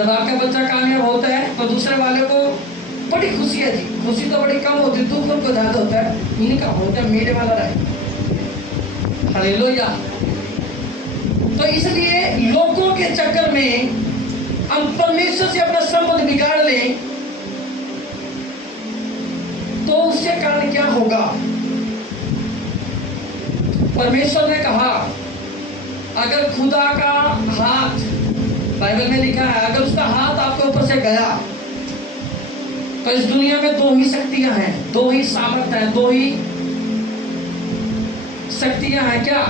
जब आपका बच्चा कामयाब होता है तो दूसरे वाले को बड़ी खुशी है जी, खुशी तो बड़ी कम होती, दुख उनको ज्यादा होता है, इनका होता है मेरे वाला रहे। हालेलुया। तो इसलिए लोगों के चक्कर में हम परमेश्वर से अपना संबंध बिगाड़ लें तो उसके कारण क्या होगा? परमेश्वर ने कहा अगर खुदा का हाथ, बाइबल में लिखा है, अगर उसका हाथ आपके ऊपर से गया तो इस दुनिया में दो ही शक्तियां हैं, दो ही सामर्थ है, दो ही शक्तियां हैं। क्या?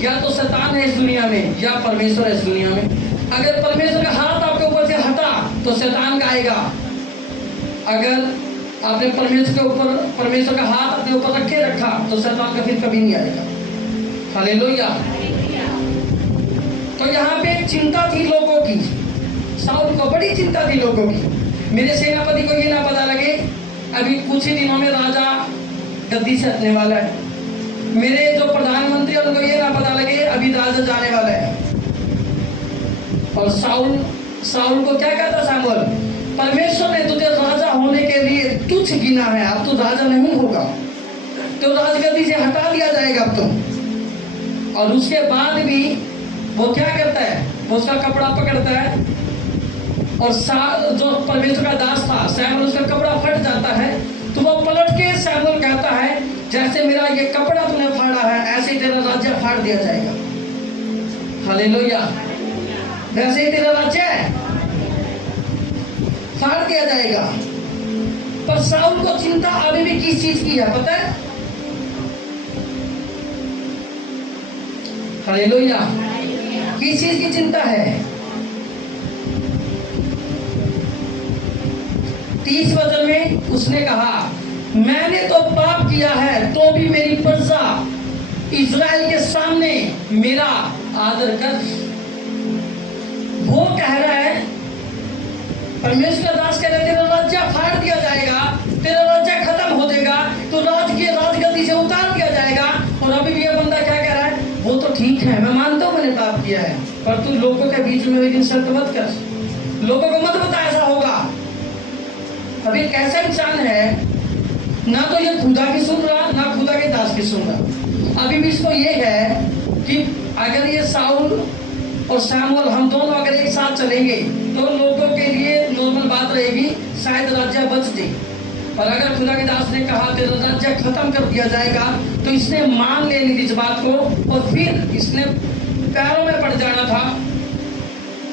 या तो शैतान है इस दुनिया में या परमेश्वर है इस दुनिया में। अगर परमेश्वर का हाथ आपके ऊपर से हटा तो शैतान का आएगा। अगर आपने परमेश्वर का हाथ अपने ऊपर रखे रखा तो शैतान का फिर कभी नहीं आएगा। हालेलुया। तो यहाँ पे चिंता थी लोगों की, शाऊल को बड़ी चिंता थी लोगों की। मेरे सेनापति को ये ना पता लगे अभी कुछ ही दिनों में राजा गद्दी से हटने वाला है, मेरे जो प्रधानमंत्री उनको ये ना पता लगे अभी राजा जाने वाला है। और शाऊल को क्या कहता शाऊल? परमेश्वर ने तुझे राजा होने के लिए तुच्छ गिना है, अब तू राजा नहीं होगा, तो राजगद्दी से हटा दिया जाएगा अब तुम। और उसके बाद भी वो क्या करता है? वो उसका कपड़ा पकड़ता है और जो परमेश्वर का दास था शमूएल, उसका कपड़ा फट जाता है तो वो पलट के शमूएल कहता है जैसे मेरा ये कपड़ा तूने फाड़ा है ऐसे ही तेरा राज्य फाड़ दिया जाएगा। हालेलुया। वैसे ही तेरा राज्य फाड़ दिया जाएगा। पर शाऊल को चिंता अभी भी किस चीज की है पता है? हालेलुया। किस चीज की चिंता है? 30 वचन में उसने कहा मैंने तो पाप किया है तो भी मेरी प्रजा इज़राइल के सामने मेरा आदर कर। वो कह रहा है, परमेश्वर का दास कह रहा है तेरा राज्य फाड़ दिया जाएगा, तेरा राज्य खत्म हो जाएगा, तो राजगद्दी से उतार दिया जाएगा। और अभी भी ये बंदा क्या कह रहा है? वो तो ठीक है, मैं मानता हूं मैंने पाप किया है, पर तू लोगों के बीच में एक इंसल्ट मत कर, लोगों को मत बता ऐसा होगा। अब एक ऐसा इंसान है ना तो ये खुदा की सुन रहा ना खुदा के दास की सुन रहा। अभी भी इसको ये है कि अगर ये शाऊल और शमूएल हम दोनों अगर एक साथ चलेंगे तो लोगों के लिए नॉर्मल बात रहेगी, शायद राज्य बच जाए। और अगर खुदा के दास ने कहा तेरा राज्य खत्म कर दिया जाएगा तो इसने मान लेनी थी इस बात को और फिर इसने पैरों में पड़ जाना था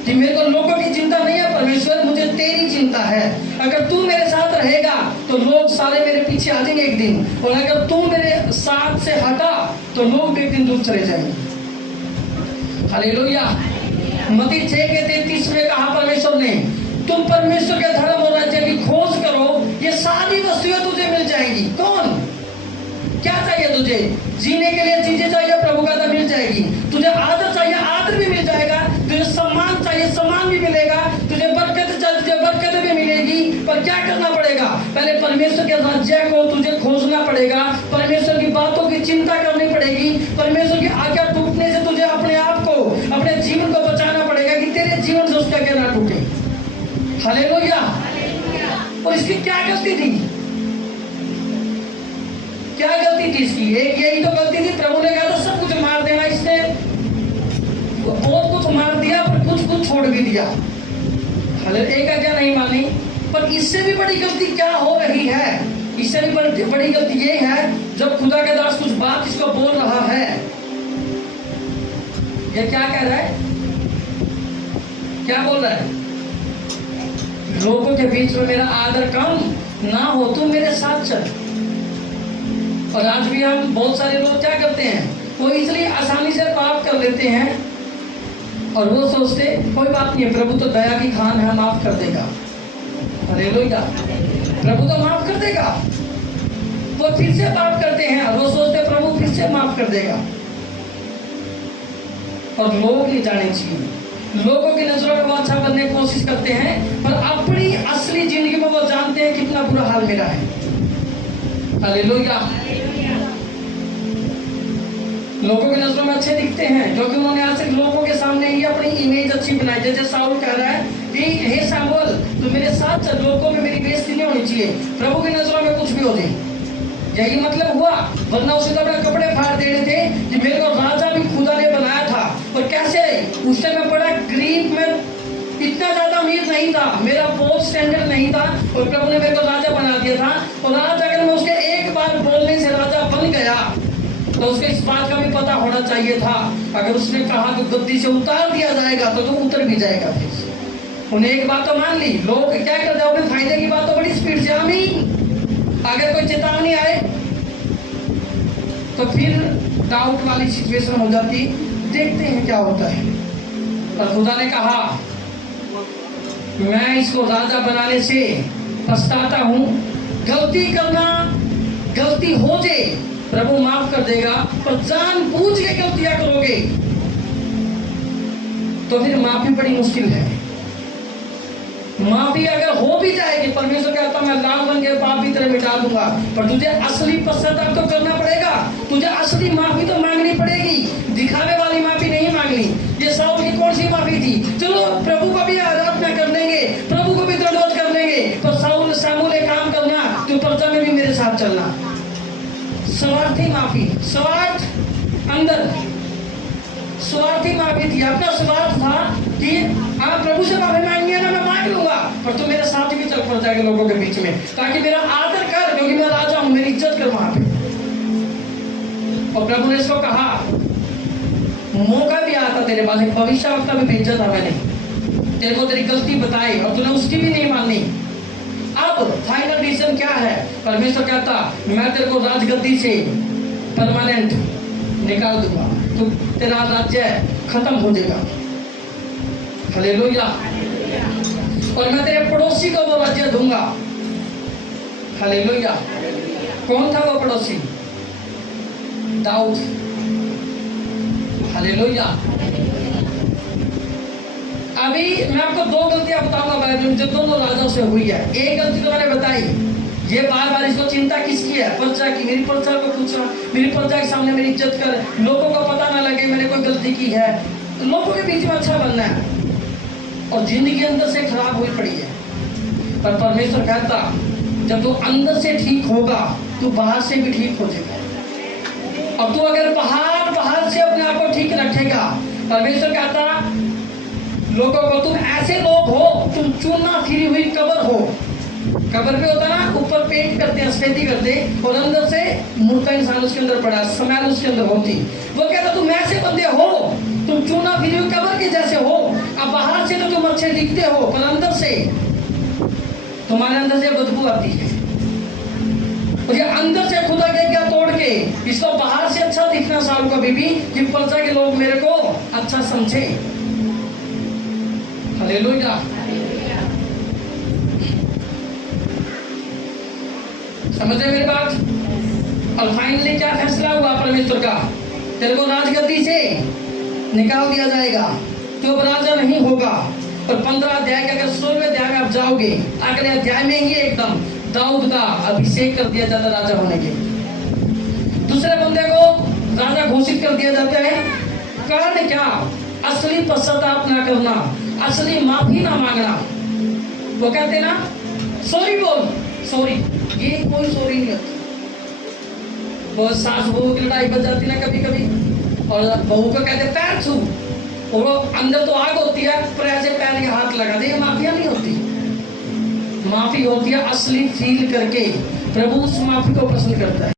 कि मेरे को लोगों की चिंता नहीं है परमेश्वर, मुझे तेरी चिंता है। अगर तू मेरे साथ रहेगा तो लोग सारे मेरे पीछे आ जाएंगे एक दिन, और अगर तू मेरे साथ से हटा तो लोग भी एक दिन दूर चले जाएंगे। हालेलुया। मत्ती 6:33 में कहा परमेश्वर ने तुम परमेश्वर के धर्म और राज्य की खोज करो, ये सारी वस्तुएं तुझे मिल जाएंगी। कौन? क्या चाहिए तुझे? जीने के लिए चीजें चाहिए, प्रभु का मिल जाएगी। तुझे आदर चाहिए, आदर भी मिल जाएगा। तुझे सम्मान चाहिए, सम्मान भी मिलेगा। तुझे बरकत चाहिए, तुझे बरकत भी मिलेगी। पर क्या करना पड़ेगा? पहले परमेश्वर के राज्य को तुझे खोजना पड़ेगा, परमेश्वर की बातों की चिंता करनी पड़ेगी, परमेश्वर की आज्ञा टूटने से तुझे अपने आप को, अपने जीवन को बचाना पड़ेगा कि तेरे जीवन से उसका आज्ञा ना टूटे। हालेलुया। और इसकी क्या गलती थी? क्या गलती थी इसकी? एक यही तो गलती थी, प्रभु ने कहा था सब कुछ मार देना, इसने बहुत कुछ मार दिया पर कुछ छोड़ भी दिया। एक आज्ञा नहीं मानी। पर इससे भी बड़ी गलती क्या हो रही है? इससे भी बड़ी गलती ये है जब खुदा का दास कुछ बात इसको बोल रहा है, ये क्या कह रहा है? क्या बोल रहा है? लोगों के बीच में मेरा आदर कम ना हो, तुम मेरे साथ चल। और आज भी हम बहुत सारे लोग क्या करते हैं, वो इसलिए आसानी से पाप कर लेते हैं और वो सोचते कोई बात नहीं है, प्रभु तो दया की खान है, माफ कर देगा। हालेलुया। प्रभु तो माफ कर देगा। वो फिर से पाप करते हैं और वो सोचते प्रभु फिर से माफ कर देगा। और लोग नहीं जाने चाहिए, लोगों की नजरों में वो अच्छा बनने की कोशिश करते हैं पर अपनी असली जिंदगी में वो जानते हैं कितना बुरा हाल मेरा है। हालेलुया। लोगों की नजरों में अच्छे दिखते हैं क्योंकि उन्होंने आज तक लोगों के सामने ही अपनी इमेज अच्छी बनाई। जैसे शाऊल कह रहा है कि हे सामुएल तू मेरे साथ चल, लोगों में मेरी बेइज्जती नहीं होनी चाहिए, प्रभु की नजरों में कुछ भी हो जाए। यही मतलब हुआ, वरना उसे तो अपने कपड़े फाड़ देने थे कि मेरे को राजा भी खुदा ने बनाया था। और कैसे, उस टाइम में बड़ा गरीब, में इतना ज्यादा अमीर नहीं था, मेरा बहुत स्टैंडर्ड नहीं था, और प्रभु ने मेरे को राजा बना दिया था। और आज अगर मैं उसके एक बार बोलने से राजा बन गया तो उसको इस बात का भी पता होना चाहिए था, अगर उसने कहा कि गद्दी से उतार दिया जाएगा तो उतर भी जाएगा। फिर उन्हें एक बात तो मान ली, लोग क्या करते हैं अपने फायदे की बात तो बड़ी स्पीड से, आमीन। अगर कोई चेतावनी आए तो फिर डाउट वाली सिचुएशन हो जाती, देखते हैं क्या होता है। पर खुदा ने कहा मैं इसको राजा बनाने से पछताता हूं, गलती करना, गलती हो जाए प्रभु माफ कर देगा, पर जानबूझ के गलतियां करोगे तो फिर माफी बड़ी मुश्किल है। माफी अगर हो भी जाएगी, परमेश्वर कहता मैं लाख बन के पाप भी तेरे मिटा दूंगा, पर तुझे असली पश्चाताप तो करना पड़ेगा, तुझे असली माफी तो मांगनी पड़ेगी, दिखावे वाली माफी नहीं मांगनी। ये शाऊल की कौन सी माफी थी, चलो प्रभु को भी आराधना कर लेंगे, प्रभु को भी दंडवत कर लेंगे, पर शाऊल सामूल एक काम करना, तू प्रजा में भी मेरे साथ चलना। स्वार्थी माफी, स्वार्थ अंदर, स्वार्थी माफी थी, अपना स्वार्थ था कि हाँ प्रभु से माफी मांगनी है ना, मैं मांग लूंगा, पर तू मेरे साथ भी चल पड़ जाएगा लोगों के बीच में, ताकि मेरा आदर कर, क्योंकि मैं राजा हूं, मेरी इज्जत कर वहां पे। और प्रभु ने इसको कहा मौका भी आता तेरे पास, एक भविष्यवक्ता भी भेजा था मैंने, तेरे को तेरी गलती बताई और तूने उसकी भी नहीं मानी। अब फाइनल डिसीजन क्या है, परमेश्वर कहता मैं तेरे को राजगद्दी से परमानेंट निकाल दूंगा, तो तेरा राज्य खत्म हो जाएगा। हालेलुया। और मैं तेरे पड़ोसी को वो राज्य दूंगा। हालेलुया। कौन था वो पड़ोसी? दाऊद। हालेलुया। अभी मैं आपको दो गलतियां बताऊंगा बाइबल जो दोनों राजाओं से हुई है। एक गलती तो मैंने बताई, ये बार बार इसको चिंता किसकी है? प्रजा की। मेरी प्रजा को पूछना, मेरी प्रजा के सामने मेरी इज्जत कर, लोगों को पता ना लगे मैंने कोई गलती की है, लोगों के बीच में अच्छा बनना है, और जिंदगी अंदर से खराब हुई पड़ी है। पर परमेश्वर कहता जब तू अंदर से ठीक होगा तू बाहर से भी ठीक हो जाएगा। और तू अगर बाहर से अपने आप को ठीक रखेगा, परमेश्वर कहता लोगों को तुम ऐसे लोग हो, तुम चूना फिरी हुई कब्र हो। कब्र पे होता ना, ऊपर पेंट करते हैं, सफेदी करते, और अंदर से मुर्दा इंसान उसके अंदर पड़ा, स्मेल उसके अंदर होती। वो कहता तुम ऐसे बंदे हो, तुम चूना फिरी हुई कब्र के जैसे हो। अब बाहर से तो तुम अच्छे दिखते हो, पर अंदर से तुम्हारे अंदर से बदबू आती है। और ये अंदर से खुदा के क्या तोड़ के इसको बाहर से अच्छा दिखना साल का बीबी, कि प्रजा के लोग मेरे को अच्छा समझे। हालेलुया। समझ रहे मेरी बात? और फाइनली क्या फैसला हुआ परमेश्वर का? तेरे को राजगद्दी से निकाल दिया जाएगा, तो अब राजा नहीं होगा। और 15 अध्याय के अगर 16वें अध्याय में आप जाओगे, अगले अध्याय में ही एकदम दाऊद का अभिषेक कर दिया जाता राजा होने के। दूसरे बंदे को राजा घोषित कर दिया जाता है। कारण क्या? असली पश्चाताप ना करना, असली माफी ना मांगना। वो कहते ना सॉरी बोल, सॉरी, ये कोई सॉरी नहीं होती। बहुत सास बहू की लड़ाई बच जाती ना कभी कभी, और बहू को कहते पैर छू, और वो अंदर तो आग होती है, पर ऐसे पैर के हाथ लगा दे, माफिया नहीं होती। माफी होती है असली फील करके। प्रभु उस माफी को पसंद करता है।